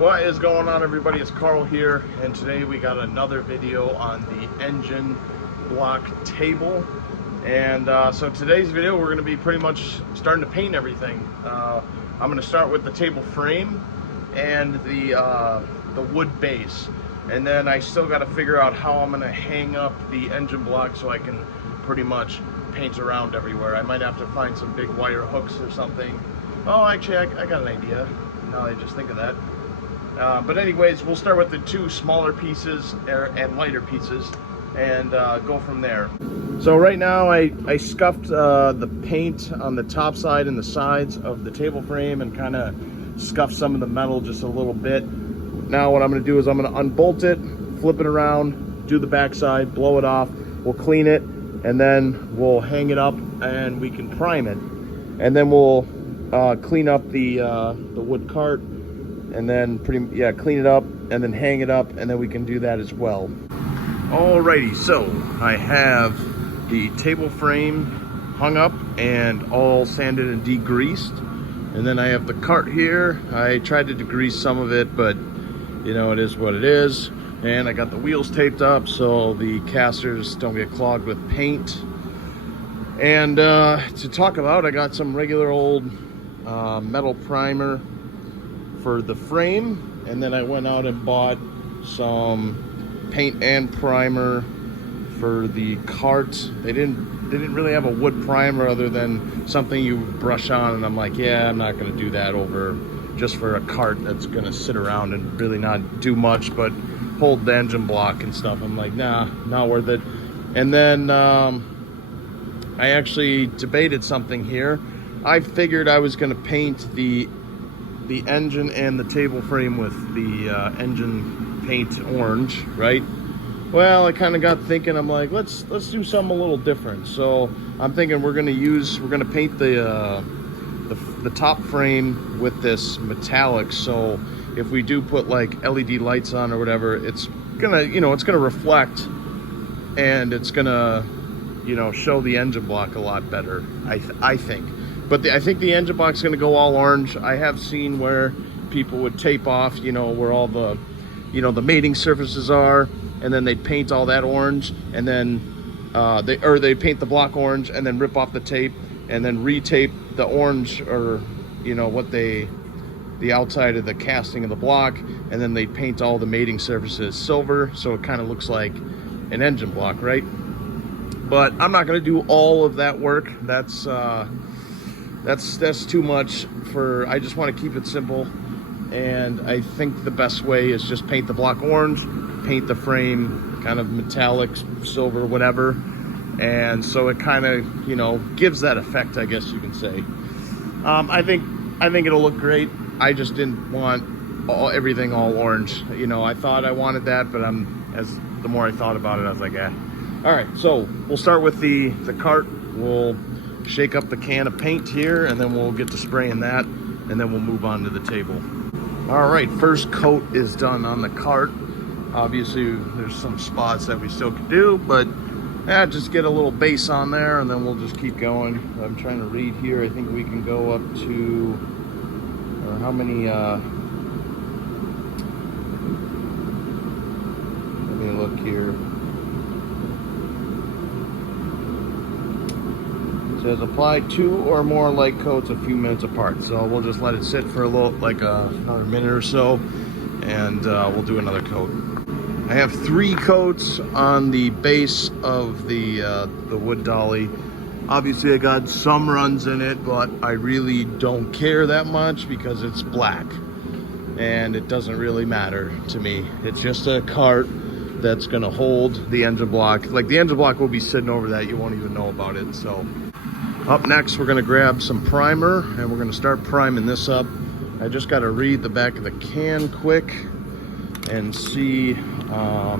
What is going on, everybody? It's Carl here, and today we got another video on the engine block table. And so today's video we're going to be pretty much starting to paint everything. I'm going to start with the table frame and the wood base, and then I still got to figure out how I'm going to hang up the engine block so I can pretty much paint around everywhere. I might have to find some big wire hooks or something. Oh, actually I got an idea now I just think of that. But anyways, we'll start with the two smaller pieces and lighter pieces and go from there. So right now I scuffed the paint on the top side and the sides of the table frame and kind of scuffed some of the metal just a little bit. Now what I'm going to do is I'm going to unbolt it, flip it around, do the back side, blow it off, we'll clean it, and then we'll hang it up and we can prime it. And then we'll clean up the wood cart, and then clean it up and then hang it up, and then we can do that as well. Alrighty, so I have the table frame hung up and all sanded and degreased, and then I have the cart here. I tried to degrease some of it, but you know, it is what it is. And I got the wheels taped up so the casters don't get clogged with paint. And to talk about, I got some regular old metal primer for the frame, and then I went out and bought some paint and primer for the cart. They didn't really have a wood primer other than something you brush on, and I'm like, yeah, I'm not going to do that over just for a cart that's going to sit around and really not do much but hold the engine block and stuff. I'm like, nah, not worth it. And then I actually debated something here. I figured I was going to paint the engine and the table frame with the engine paint orange, right? Well, I kind of got thinking, I'm like, let's do something a little different. So I'm thinking we're going to paint the top frame with this metallic. So if we do put like LED lights on or whatever, it's gonna, it's gonna reflect, and it's gonna, show the engine block a lot better, I think. But I think the engine block's going to go all orange. I have seen where people would tape off, where all the, the mating surfaces are, and then they'd paint all that orange, and then they paint the block orange and then rip off the tape and then retape the orange, or the outside of the casting of the block, and then they paint all the mating surfaces silver, so it kind of looks like an engine block, right? But I'm not going to do all of that work. That's too much for. I just want to keep it simple, and I think the best way is just paint the block orange, paint the frame kind of metallic, silver, whatever, and so it kind of gives that effect, I guess you can say. I think it'll look great. I just didn't want everything all orange. I thought I wanted that, but the more I thought about it, I was like, eh. All right, so we'll start with the cart. We'll shake up the can of paint here, and then we'll get to spraying that, and then we'll move on to the table. All right, first coat is done on the cart. Obviously there's some spots that we still can do, but just get a little base on there, and then we'll just keep going. I'm trying to read here. I think we can go up to how many let me look here. It says apply 2 or more light coats a few minutes apart. So we'll just let it sit for a little, like another minute or so, and we'll do another coat. I have 3 coats on the base of the wood dolly. Obviously I got some runs in it, but I really don't care that much because it's black and it doesn't really matter to me. It's just a cart that's gonna hold the engine block. Like, the engine block will be sitting over that, you won't even know about it. So up next, we're gonna grab some primer and we're gonna start priming this up. I just gotta read the back of the can quick and see how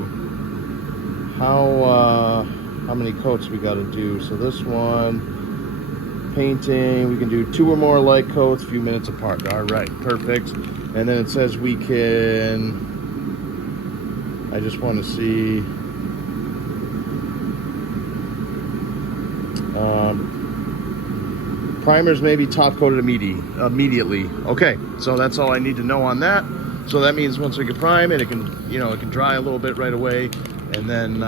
many coats we gotta do. So this one, painting, we can do 2 or more light coats a few minutes apart. All right, perfect. And then it says we can, I just want to see, primers may be top coated immediately. Okay, so that's all I need to know on that. So that means once we can prime it, it can, you know, it can dry a little bit right away, and then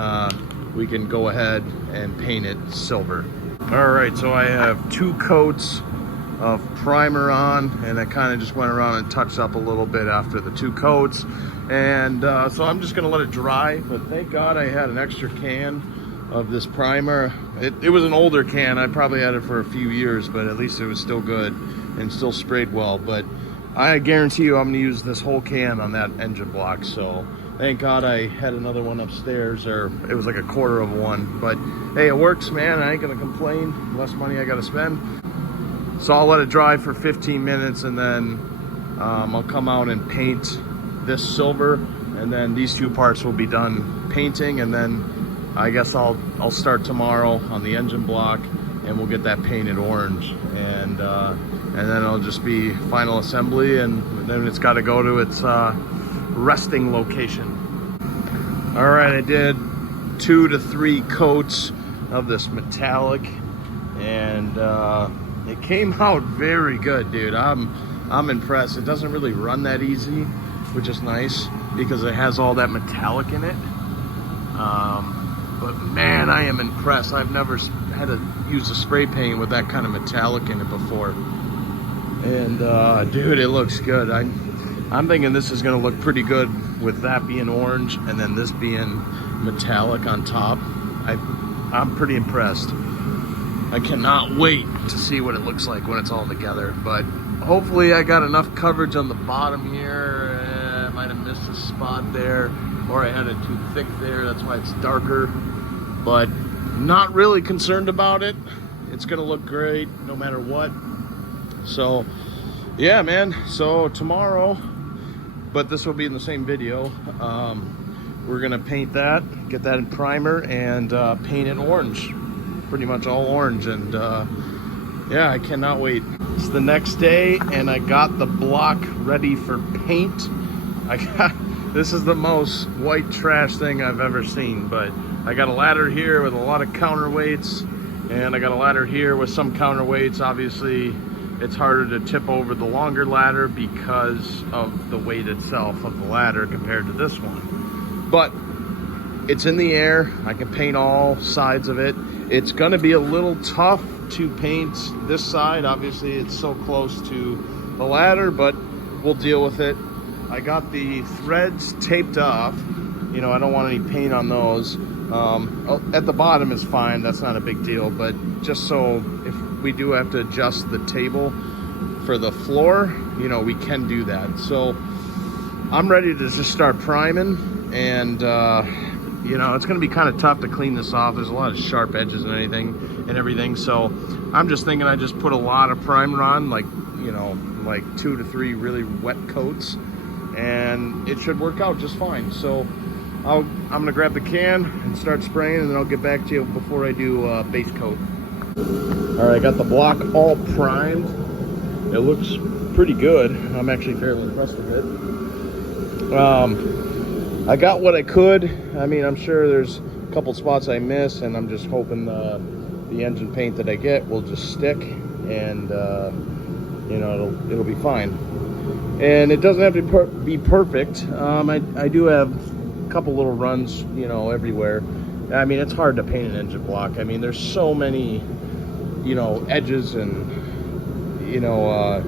we can go ahead and paint it silver. All right, so I have 2 coats of primer on, and I kind of just went around and touched up a little bit after the 2 coats. And so I'm just gonna let it dry, but thank God I had an extra can of this primer. It was an older can. I probably had it for a few years, but at least it was still good and still sprayed well. But I guarantee you I'm gonna use this whole can on that engine block. So thank God I had another one upstairs, or it was like a quarter of one. But hey, it works, man. I ain't gonna complain. Less money I gotta spend. So I'll let it dry for 15 minutes, and then I'll come out and paint this silver, and then these 2 parts will be done painting, and then I guess I'll start tomorrow on the engine block, and we'll get that painted orange, and then it'll just be final assembly, and then it's got to go to its resting location. All right, I did 2 to 3 coats of this metallic, and it came out very good, dude. I'm impressed. It doesn't really run that easy, which is nice because it has all that metallic in it. But man, I am impressed. I've never had to use a spray paint with that kind of metallic in it before. And dude, it looks good. I'm thinking this is gonna look pretty good with that being orange and then this being metallic on top. I'm pretty impressed. I cannot wait to see what it looks like when it's all together. But hopefully I got enough coverage on the bottom here. I might have missed a spot there, or I had it too thick there. That's why it's darker. But not really concerned about it. It's gonna look great no matter what. So yeah, man. So tomorrow, but this will be in the same video, we're gonna paint that, get that in primer, and paint it orange. Pretty much all orange, and yeah, I cannot wait. It's the next day, and I got the block ready for paint. This is the most white trash thing I've ever seen, but I got a ladder here with a lot of counterweights, and I got a ladder here with some counterweights. Obviously, it's harder to tip over the longer ladder because of the weight itself of the ladder compared to this one. But it's in the air. I can paint all sides of it. It's gonna be a little tough to paint this side. Obviously, it's so close to the ladder, but we'll deal with it. I got the threads taped off. You know, I don't want any paint on those. At the bottom is fine, that's not a big deal, but just so if we do have to adjust the table for the floor, you know, we can do that. So I'm ready to just start priming, and you know, it's gonna be kind of tough to clean this off. There's a lot of sharp edges and everything. So I'm just thinking I just put a lot of primer on, like, you know, like 2 to 3 really wet coats, and it should work out just fine. So I'm gonna grab the can and start spraying, and then I'll get back to you before I do base coat. All right, I got the block all primed. It looks pretty good. I'm actually fairly impressed with it. I got what I could. I mean, I'm sure there's a couple spots I missed, and I'm just hoping the engine paint that I get will just stick, and you know, it'll be fine. And it doesn't have to be perfect. I do have a couple little runs, you know, everywhere. I mean, it's hard to paint an engine block. I mean, there's so many, you know, edges, and you know,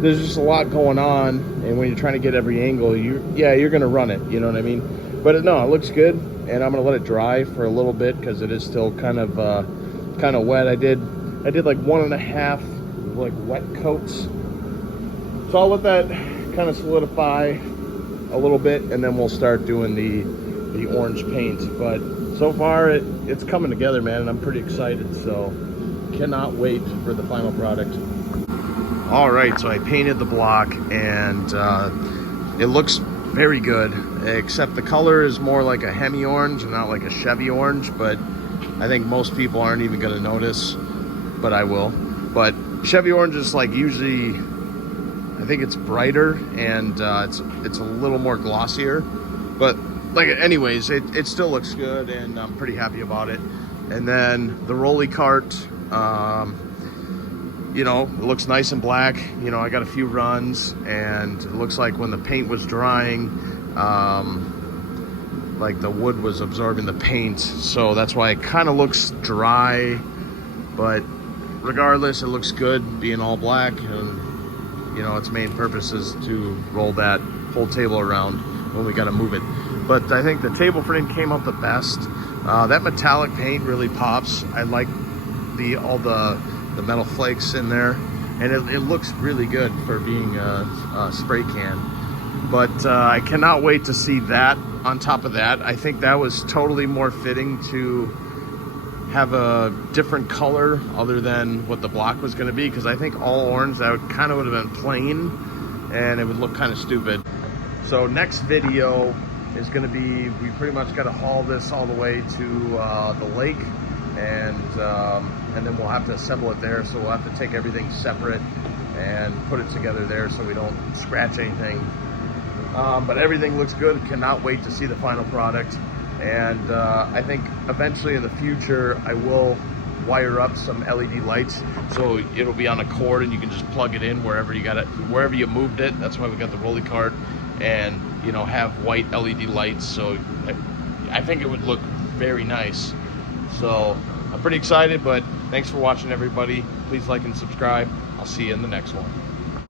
there's just a lot going on, and when you're trying to get every angle, you're gonna run it, you know what I mean? But no, it looks good, and I'm gonna let it dry for a little bit because it is still kind of wet. I did like 1.5 like wet coats, so I'll let that kind of solidify a little bit, and then we'll start doing the orange paint. But so far it's coming together, man, and I'm pretty excited, so cannot wait for the final product. All right, so I painted the block, and it looks very good, except the color is more like a Hemi orange and not like a Chevy orange, but I think most people aren't even gonna notice, but I will. But Chevy orange is like usually, I think it's brighter, and it's a little more glossier, but like anyways, it still looks good, and I'm pretty happy about it. And then the rolly cart, you know, it looks nice and black. You know, I got a few runs, and it looks like when the paint was drying, like the wood was absorbing the paint, so that's why it kind of looks dry. But regardless, it looks good being all black, and you know, its main purpose is to roll that whole table around when we got to move it. But I think the table frame came out the best. That metallic paint really pops. I like all the metal flakes in there, and it looks really good for being a spray can. But I cannot wait to see that on top of that. I think that was totally more fitting to have a different color other than what the block was going to be, because I think all orange, that would kind of would have been plain and it would look kind of stupid. So next video is going to be, we pretty much got to haul this all the way to the lake, and then we'll have to assemble it there. So we'll have to take everything separate and put it together there so we don't scratch anything. But everything looks good. Cannot wait to see the final product. And I think eventually in the future I will wire up some LED lights, so it'll be on a cord and you can just plug it in wherever you got it, wherever you moved it. That's why we got the rolly cart, and you know, have white LED lights. So I think it would look very nice. So I'm pretty excited. But thanks for watching, everybody. Please like and subscribe. I'll see you in the next one.